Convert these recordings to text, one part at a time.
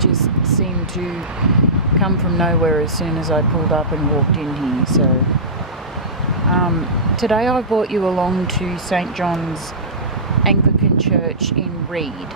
just seemed to come from nowhere as soon as I pulled up and walked in here. So today I brought you along to St. John's Anglican Church in Reid.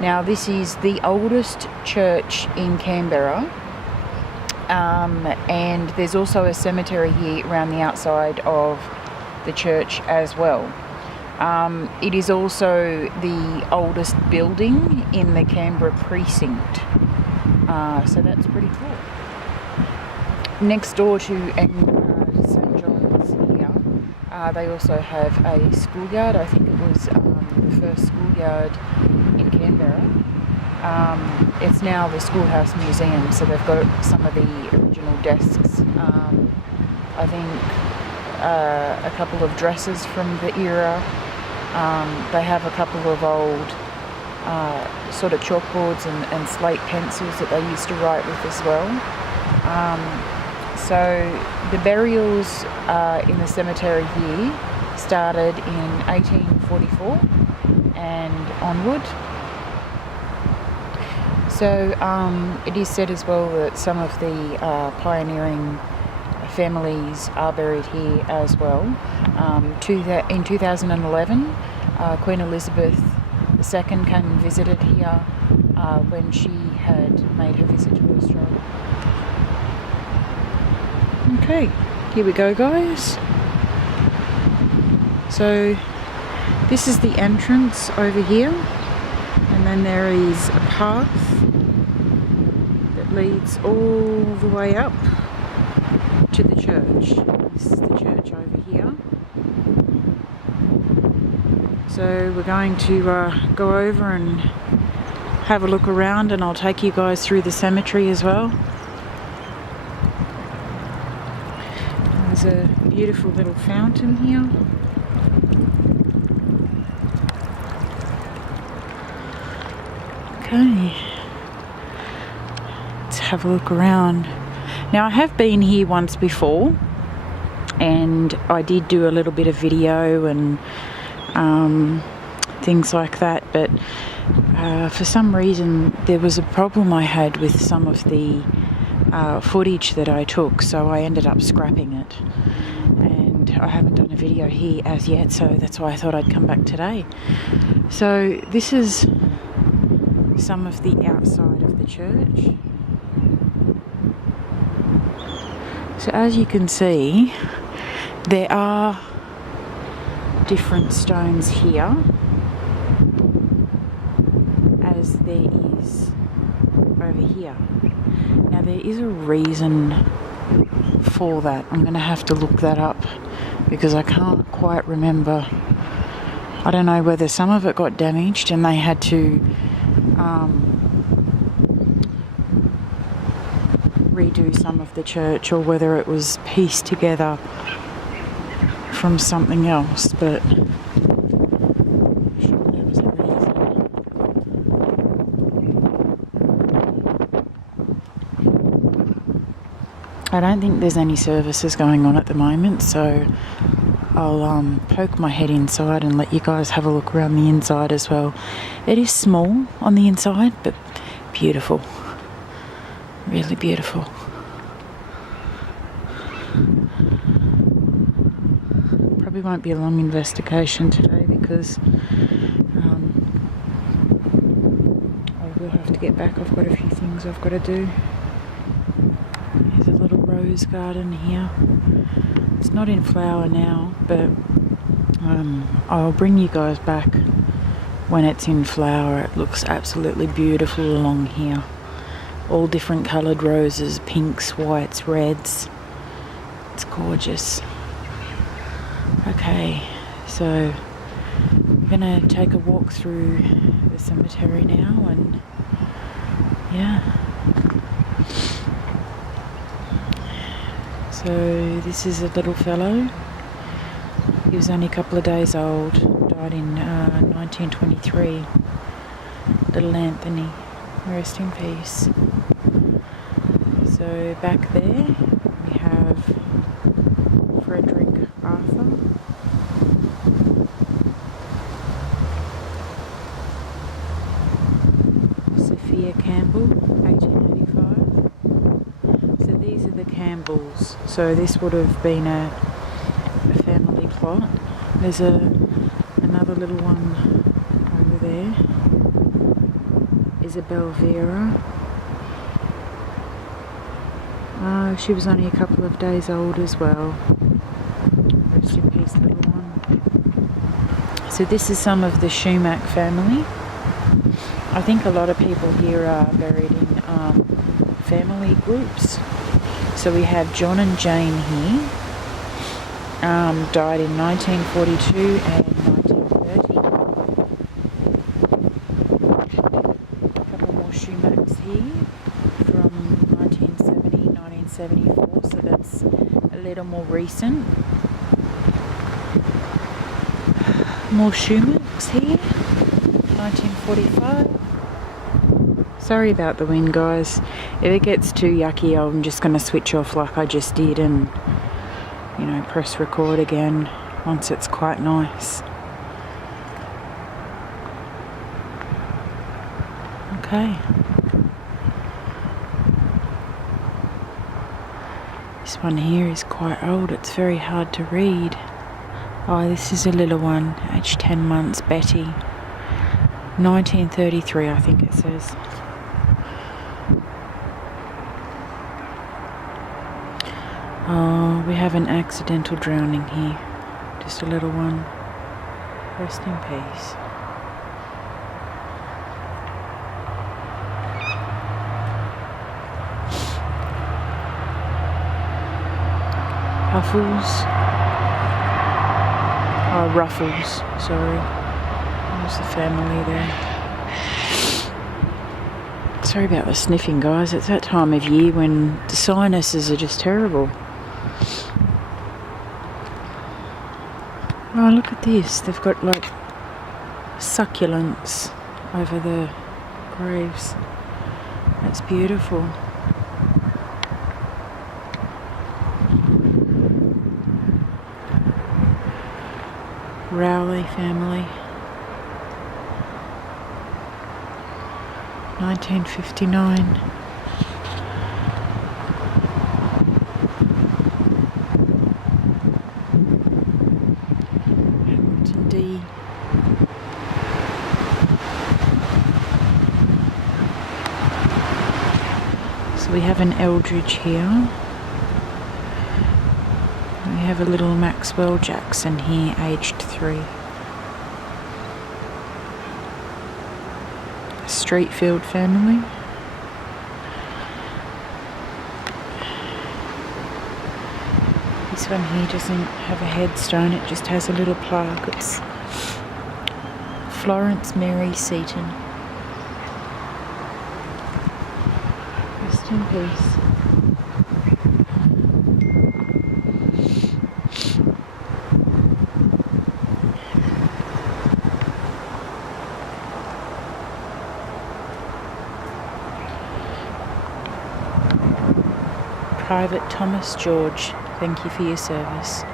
Now this is the oldest church in Canberra, and there's also a cemetery here around the outside of the church as well. It is also the oldest building in the Canberra precinct, so that's pretty cool. Next door to St. John's here, they also have a schoolyard. I think it was the first schoolyard in Canberra. It's now the Schoolhouse Museum, so they've got some of the original desks. I think a couple of dresses from the era. They have a couple of old sort of chalkboards and slate pencils that they used to write with as well. So the burials in the cemetery here started in 1844 and onward. So it is said as well that some of the pioneering families are buried here as well. In 2011, Queen Elizabeth II came and visited here when she had made her visit to Australia. Okay, here we go, guys. So this is the entrance over here, and then there is a path that leads all the way up to the church. This is the church over here. So we're going to go over and have a look around, and I'll take you guys through the cemetery as well. There's a beautiful little fountain here. Okay, let's have a look around. Now I have been here once before, and I did do a little bit of video and things like that, but for some reason there was a problem I had with some of the footage that I took, so I ended up scrapping it, and I haven't done a video here as yet, so that's why I thought I'd come back today. So this is some of the outside of the church. So as you can see, there are different stones here, as there is over here. Now there is a reason for that. I'm going to have to look that up because I can't quite remember. I don't know whether some of it got damaged and they had to redo some of the church, or whether it was pieced together from something else, but I'm sure there was a reason. I don't think there's any services going on at the moment, so I'll poke my head inside and let you guys have a look around the inside as well. It is small on the inside, but beautiful. Really beautiful. Probably won't be a long investigation today because I will have to get back. I've got a few things I've got to do. There's a little rose garden here. It's not in flower now, but I'll bring you guys back when it's in flower. It looks absolutely beautiful along here. All different coloured roses, pinks, whites, reds. It's gorgeous. Okay, so I'm gonna take a walk through the cemetery now, and yeah. So this is a little fellow. He was only a couple of days old, died in 1923. Little Anthony, rest in peace. So back there we have Frederick Arthur. Sophia Campbell, Raffles. So this would have been a family plot. There's another little one over there. Isabel Vera. She was only a couple of days old as well. Rest in peace, little one. So this is some of the Schumack family. I think a lot of people here are buried in family groups. So we have John and Jane here. Died in 1942 and 1930. A couple more Schumacks here from 1970, 1974. So that's a little more recent. More Schumacks here. 1945. Sorry about the wind, guys. If it gets too yucky, I'm just going to switch off like I just did and, you know, press record again once it's quite nice. Okay. This one here is quite old. It's very hard to read. Oh, this is a little one, aged 10 months, Betty. 1933, I think it says. Oh, we have an accidental drowning here. Just a little one. Rest in peace. Ruffles, sorry. There's the family there. Sorry about the sniffing, guys. It's that time of year when the sinuses are just terrible. Oh, look at this. They've got like succulents over the graves. That's beautiful. Rowley family. 1959. Hamilton D. So we have an Eldridge here. We have a little Maxwell Jackson here, aged 3. Streetfield family. This one here doesn't have a headstone, it just has a little plaque. It's Florence Mary Seaton. Rest in peace. Private Thomas George, thank you for your service.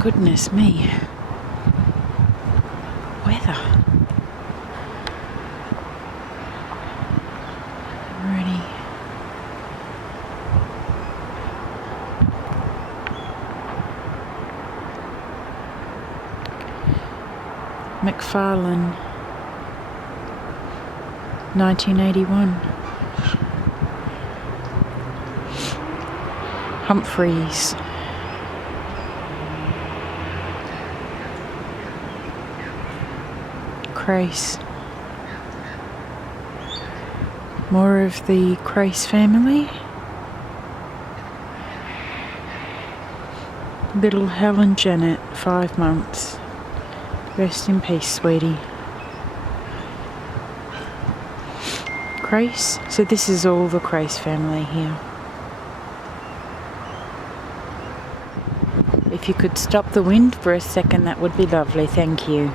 Goodness me. Weather. Already. McFarlane. 1981. Humphreys. Grace. More of the Grace family. Little Helen Janet, 5 months. Rest in peace, sweetie. Grace. So this is all the Grace family here. If you could stop the wind for a second, that would be lovely. Thank you.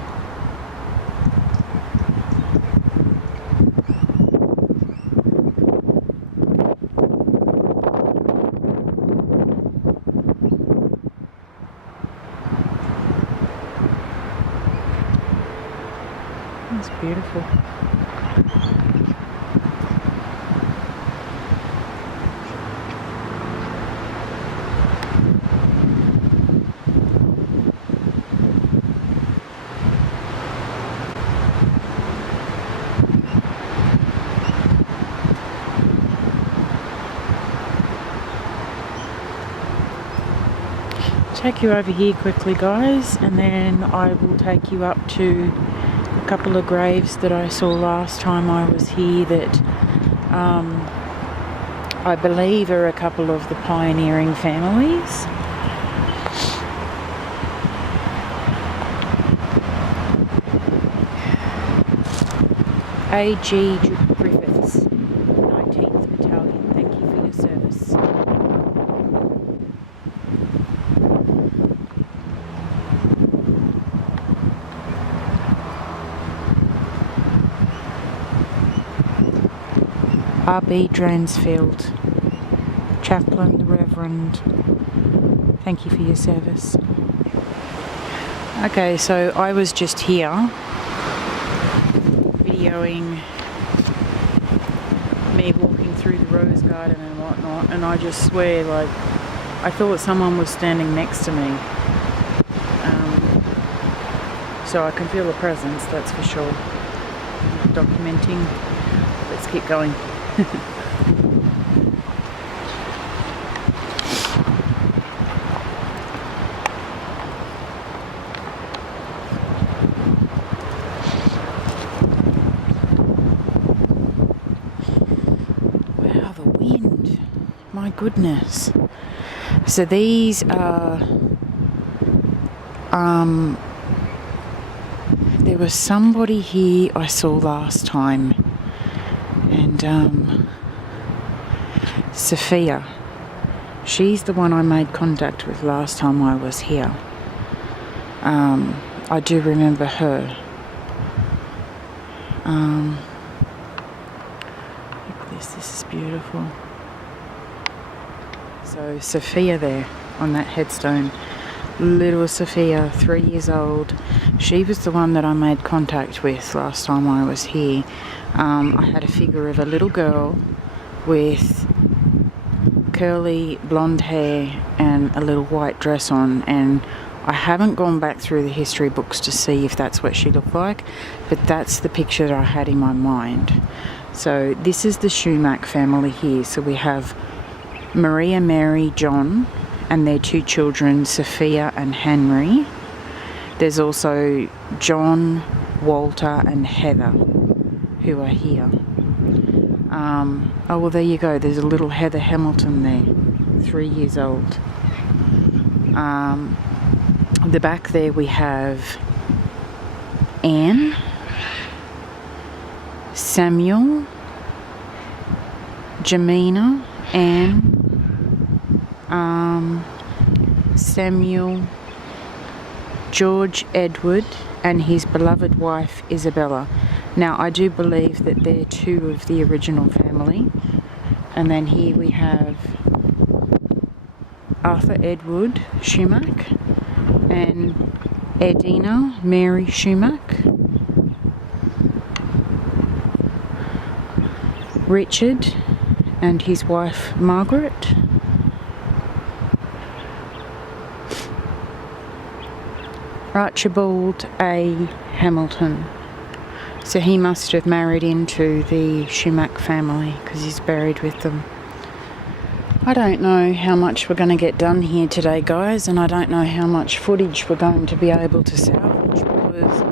That's beautiful. Take you over here quickly, guys, and then I will take you up to a couple of graves that I saw last time I was here that I believe are a couple of the pioneering families. A.G. Griffiths, 19th Battalion, thank you for your service. R.B. Dransfield, Chaplain, the Reverend, thank you for your service. Okay, so I was just here videoing me walking through the rose garden and whatnot, and I just swear, like, I thought someone was standing next to me. So I can feel a presence, that's for sure. Documenting. Let's keep going. Wow, the wind. My goodness. So these are there was somebody here I saw last time, and Sophia, she's the one I made contact with last time I was here. I do remember her. Look at this is beautiful. So Sophia there on that headstone, little Sophia, 3 years old. She was the one that I made contact with last time I was here. I had a figure of a little girl with curly blonde hair and a little white dress on, and I haven't gone back through the history books to see if that's what she looked like, but that's the picture that I had in my mind. So this is the Shumack family here. So we have Maria, Mary, John, and their 2 children, Sophia and Henry. There's also John, Walter, and Heather, who are here. Oh, well, there you go. There's a little Heather Hamilton there, 3 years old. The back there we have Anne, Samuel, Jamina, Anne, Samuel, George Edward, and his beloved wife Isabella. Now, I do believe that they're 2 of the original family. And then here we have Arthur Edward Shumack and Edina Mary Shumack, Richard and his wife Margaret, Archibald A. Hamilton. So he must have married into the Shumack family because he's buried with them. I don't know how much we're going to get done here today, guys, and I don't know how much footage we're going to be able to salvage because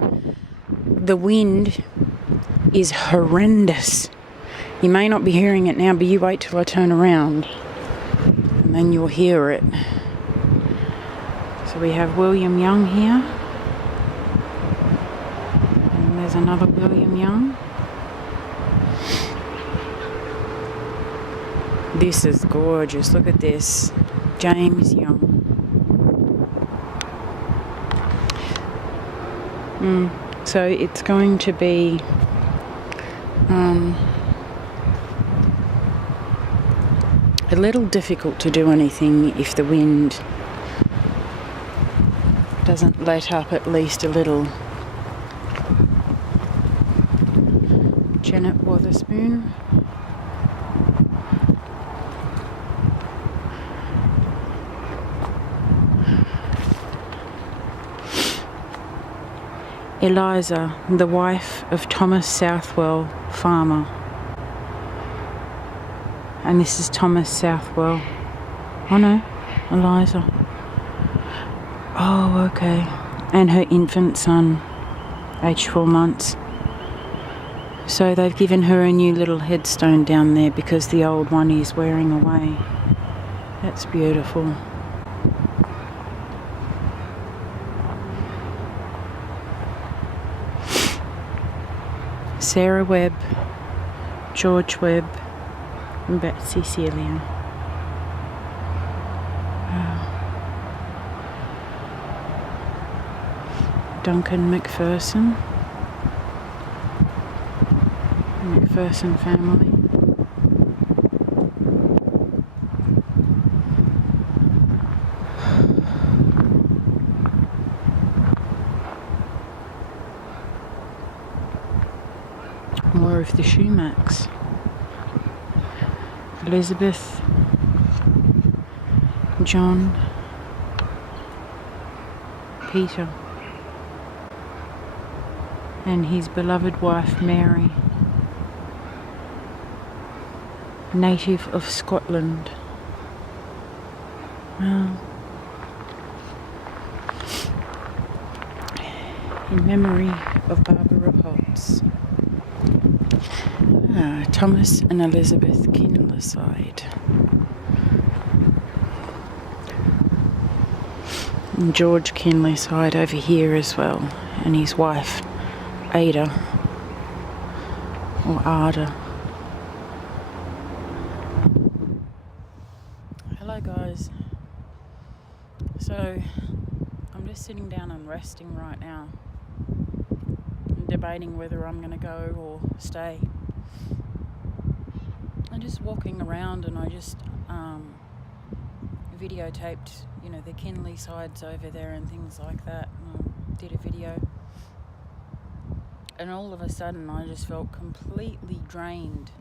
the wind is horrendous. You may not be hearing it now, but you wait till I turn around and then you'll hear it. So we have William Young here. And there's another William Young. This is gorgeous. Look at this. James Young. So it's going to be a little difficult to do anything if the wind doesn't let up at least a little. Janet Wotherspoon. Eliza, the wife of Thomas Southwell, farmer. And this is Thomas Southwell. Oh no, Eliza. Oh, okay. And her infant son, aged 4 months. So they've given her a new little headstone down there because the old one is wearing away. That's beautiful. Sarah Webb, George Webb, and Betsy Celia. Duncan McPherson, McPherson family. More of the Schumachs. Elizabeth, John, Peter, and his beloved wife Mary, native of Scotland. In memory of Barbara Potts. Thomas and Elizabeth Kinlerside. And George Kinlerside over here as well, and his wife Ada, or Ada. Hello guys. So I'm just sitting down and resting right now. I'm debating whether I'm going to go or stay. I'm just walking around and I just videotaped, the Kinleysides over there and things like that. And I did a video. And all of a sudden I just felt completely drained